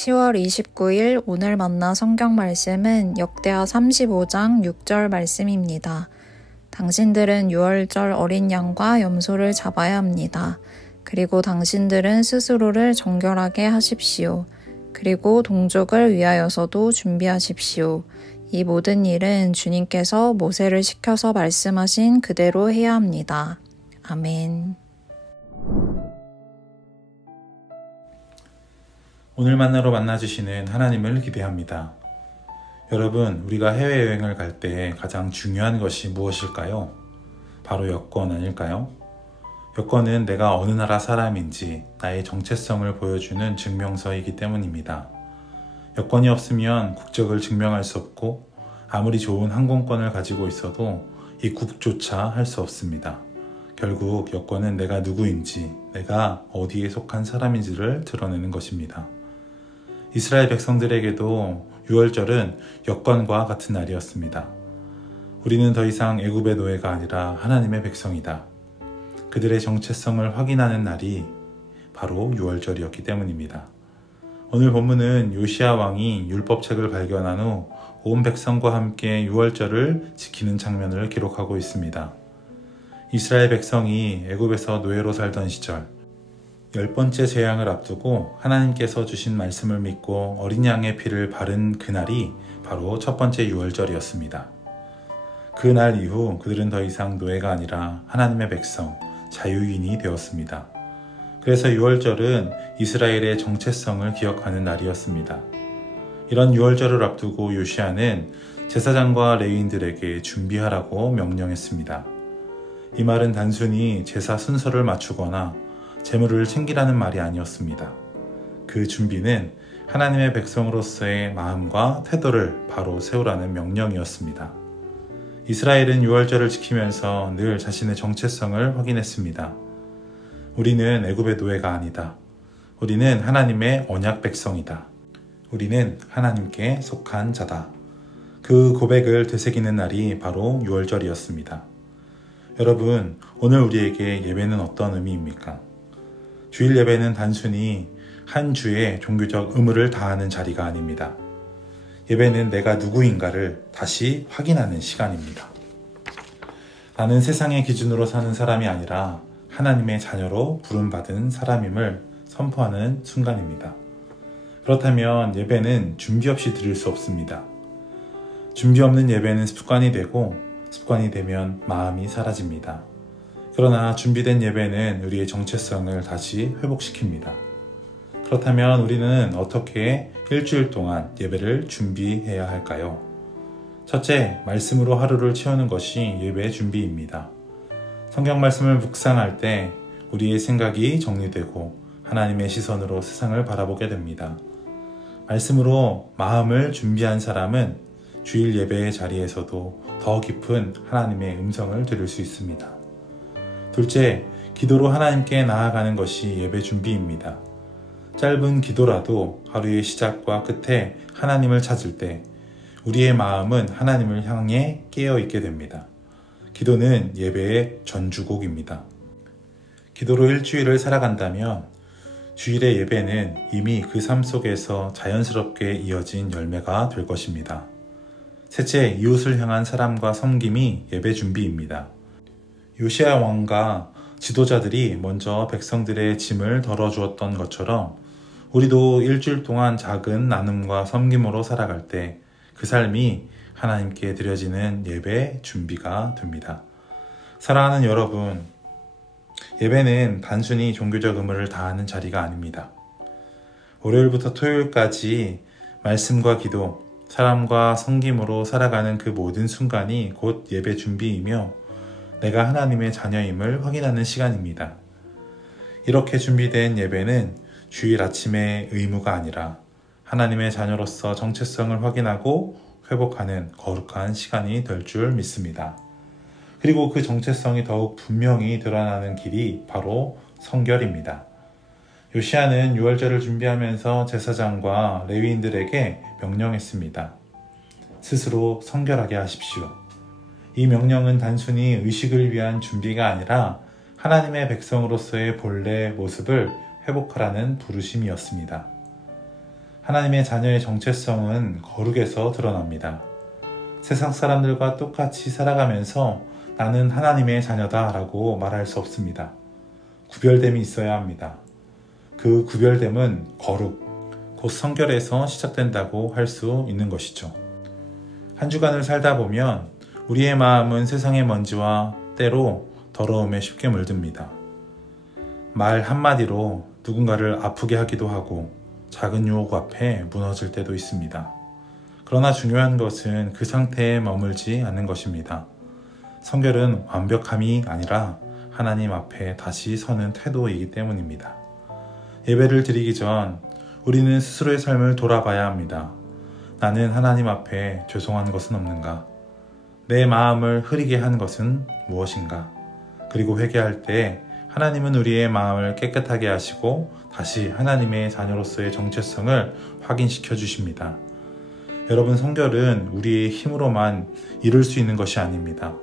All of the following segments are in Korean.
10월 29일 오늘 만나 성경 말씀은 역대하 35장 6절 말씀입니다. 당신들은 유월절 어린 양과 염소를 잡아야 합니다. 그리고 당신들은 스스로를 정결하게 하십시오. 그리고 동족을 위하여서도 준비하십시오. 이 모든 일은 주님께서 모세를 시켜서 말씀하신 그대로 해야 합니다. 아멘. 오늘 만나러 만나주시는 하나님을 기대합니다. 여러분, 우리가 해외여행을 갈 때 가장 중요한 것이 무엇일까요? 바로 여권 아닐까요? 여권은 내가 어느 나라 사람인지 나의 정체성을 보여주는 증명서이기 때문입니다. 여권이 없으면 국적을 증명할 수 없고 아무리 좋은 항공권을 가지고 있어도 입국조차 할 수 없습니다. 결국 여권은 내가 누구인지, 내가 어디에 속한 사람인지를 드러내는 것입니다. 이스라엘 백성들에게도 유월절은 여권과 같은 날이었습니다. 우리는 더 이상 애굽의 노예가 아니라 하나님의 백성이다. 그들의 정체성을 확인하는 날이 바로 유월절이었기 때문입니다. 오늘 본문은 요시야 왕이 율법책을 발견한 후 온 백성과 함께 유월절을 지키는 장면을 기록하고 있습니다. 이스라엘 백성이 애굽에서 노예로 살던 시절, 10번째 재앙을 앞두고 하나님께서 주신 말씀을 믿고 어린 양의 피를 바른 그날이 바로 첫 번째 유월절이었습니다. 그 날 이후 그들은 더 이상 노예가 아니라 하나님의 백성, 자유인이 되었습니다. 그래서 유월절은 이스라엘의 정체성을 기억하는 날이었습니다. 이런 유월절을 앞두고 요시야는 제사장과 레위인들에게 준비하라고 명령했습니다. 이 말은 단순히 제사 순서를 맞추거나 재물을 챙기라는 말이 아니었습니다. 그 준비는 하나님의 백성으로서의 마음과 태도를 바로 세우라는 명령이었습니다. 이스라엘은 유월절을 지키면서 늘 자신의 정체성을 확인했습니다. 우리는 애굽의 노예가 아니다. 우리는 하나님의 언약 백성이다. 우리는 하나님께 속한 자다. 그 고백을 되새기는 날이 바로 유월절이었습니다. 여러분, 오늘 우리에게 예배는 어떤 의미입니까? 주일 예배는 단순히 한 주의 종교적 의무를 다하는 자리가 아닙니다. 예배는 내가 누구인가를 다시 확인하는 시간입니다. 나는 세상의 기준으로 사는 사람이 아니라 하나님의 자녀로 부름받은 사람임을 선포하는 순간입니다. 그렇다면 예배는 준비 없이 드릴 수 없습니다. 준비 없는 예배는 습관이 되고 습관이 되면 마음이 사라집니다. 그러나 준비된 예배는 우리의 정체성을 다시 회복시킵니다. 그렇다면 우리는 어떻게 일주일 동안 예배를 준비해야 할까요? 첫째, 말씀으로 하루를 채우는 것이 예배 준비입니다. 성경 말씀을 묵상할 때 우리의 생각이 정리되고 하나님의 시선으로 세상을 바라보게 됩니다. 말씀으로 마음을 준비한 사람은 주일 예배의 자리에서도 더 깊은 하나님의 음성을 들을 수 있습니다. 둘째, 기도로 하나님께 나아가는 것이 예배 준비입니다. 짧은 기도라도 하루의 시작과 끝에 하나님을 찾을 때 우리의 마음은 하나님을 향해 깨어있게 됩니다. 기도는 예배의 전주곡입니다. 기도로 일주일을 살아간다면 주일의 예배는 이미 그 삶 속에서 자연스럽게 이어진 열매가 될 것입니다. 셋째, 이웃을 향한 사랑과 섬김이 예배 준비입니다. 요시야 왕과 지도자들이 먼저 백성들의 짐을 덜어주었던 것처럼 우리도 일주일 동안 작은 나눔과 섬김으로 살아갈 때 그 삶이 하나님께 드려지는 예배 준비가 됩니다. 사랑하는 여러분, 예배는 단순히 종교적 의무를 다하는 자리가 아닙니다. 월요일부터 토요일까지 말씀과 기도, 사람과 섬김으로 살아가는 그 모든 순간이 곧 예배 준비이며 내가 하나님의 자녀임을 확인하는 시간입니다. 이렇게 준비된 예배는 주일 아침의 의무가 아니라 하나님의 자녀로서 정체성을 확인하고 회복하는 거룩한 시간이 될 줄 믿습니다. 그리고 그 정체성이 더욱 분명히 드러나는 길이 바로 성결입니다. 요시야는 유월절을 준비하면서 제사장과 레위인들에게 명령했습니다. 스스로 성결하게 하십시오. 이 명령은 단순히 의식을 위한 준비가 아니라 하나님의 백성으로서의 본래 모습을 회복하라는 부르심이었습니다. 하나님의 자녀의 정체성은 거룩에서 드러납니다. 세상 사람들과 똑같이 살아가면서 나는 하나님의 자녀다 라고 말할 수 없습니다. 구별됨이 있어야 합니다. 그 구별됨은 거룩, 곧 성결에서 시작된다고 할 수 있는 것이죠. 한 주간을 살다 보면 우리의 마음은 세상의 먼지와 때로 더러움에 쉽게 물듭니다. 말 한마디로 누군가를 아프게 하기도 하고 작은 유혹 앞에 무너질 때도 있습니다. 그러나 중요한 것은 그 상태에 머물지 않는 것입니다. 성결은 완벽함이 아니라 하나님 앞에 다시 서는 태도이기 때문입니다. 예배를 드리기 전 우리는 스스로의 삶을 돌아봐야 합니다. 나는 하나님 앞에 죄송한 것은 없는가? 내 마음을 흐리게 한 것은 무엇인가? 그리고 회개할 때 하나님은 우리의 마음을 깨끗하게 하시고 다시 하나님의 자녀로서의 정체성을 확인시켜 주십니다. 여러분, 성결은 우리의 힘으로만 이룰 수 있는 것이 아닙니다.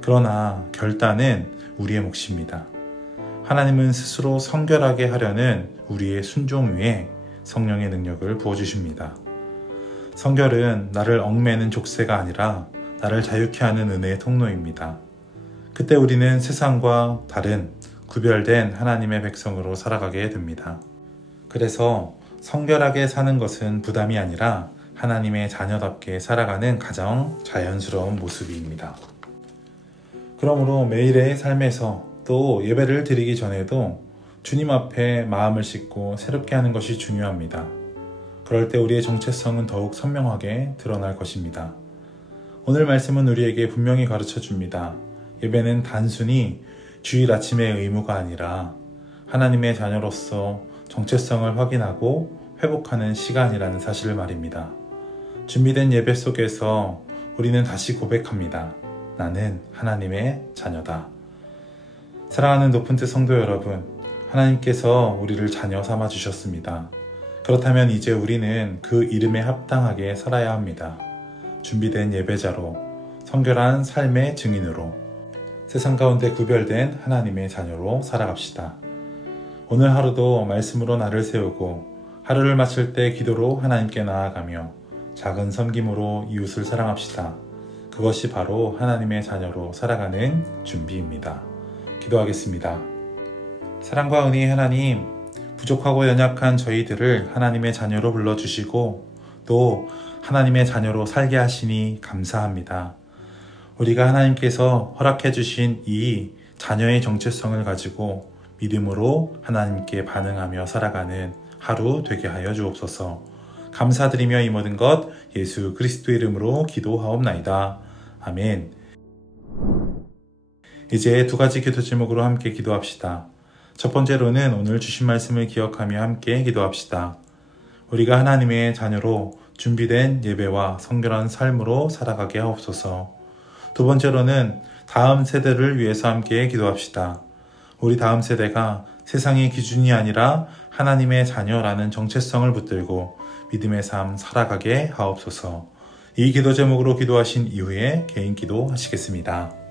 그러나 결단은 우리의 몫입니다. 하나님은 스스로 성결하게 하려는 우리의 순종 위에 성령의 능력을 부어주십니다. 성결은 나를 얽매는 족쇄가 아니라 나를 자유케 하는 은혜의 통로입니다. 그때 우리는 세상과 다른 구별된 하나님의 백성으로 살아가게 됩니다. 그래서 성결하게 사는 것은 부담이 아니라 하나님의 자녀답게 살아가는 가장 자연스러운 모습입니다. 그러므로 매일의 삶에서 또 예배를 드리기 전에도 주님 앞에 마음을 씻고 새롭게 하는 것이 중요합니다. 그럴 때 우리의 정체성은 더욱 선명하게 드러날 것입니다. 오늘 말씀은 우리에게 분명히 가르쳐 줍니다. 예배는 단순히 주일 아침의 의무가 아니라 하나님의 자녀로서 정체성을 확인하고 회복하는 시간이라는 사실을 말입니다. 준비된 예배 속에서 우리는 다시 고백합니다. 나는 하나님의 자녀다. 사랑하는 높은 뜻 성도 여러분, 하나님께서 우리를 자녀 삼아 주셨습니다. 그렇다면 이제 우리는 그 이름에 합당하게 살아야 합니다. 준비된 예배자로, 성결한 삶의 증인으로, 세상 가운데 구별된 하나님의 자녀로 살아갑시다. 오늘 하루도 말씀으로 나를 세우고 하루를 마칠 때 기도로 하나님께 나아가며 작은 섬김으로 이웃을 사랑합시다. 그것이 바로 하나님의 자녀로 살아가는 준비입니다. 기도하겠습니다. 사랑과 은혜의 하나님, 부족하고 연약한 저희들을 하나님의 자녀로 불러주시고 또 하나님의 자녀로 살게 하시니 감사합니다. 우리가 하나님께서 허락해 주신 이 자녀의 정체성을 가지고 믿음으로 하나님께 반응하며 살아가는 하루 되게 하여 주옵소서. 감사드리며 이 모든 것 예수 그리스도의 이름으로 기도하옵나이다. 아멘. 이제 두 가지 기도 제목으로 함께 기도합시다. 첫 번째로는 오늘 주신 말씀을 기억하며 함께 기도합시다. 우리가 하나님의 자녀로 준비된 예배와 성결한 삶으로 살아가게 하옵소서. 두 번째로는 다음 세대를 위해서 함께 기도합시다. 우리 다음 세대가 세상의 기준이 아니라 하나님의 자녀라는 정체성을 붙들고 믿음의 삶 살아가게 하옵소서. 이 기도 제목으로 기도하신 이후에 개인 기도 하시겠습니다.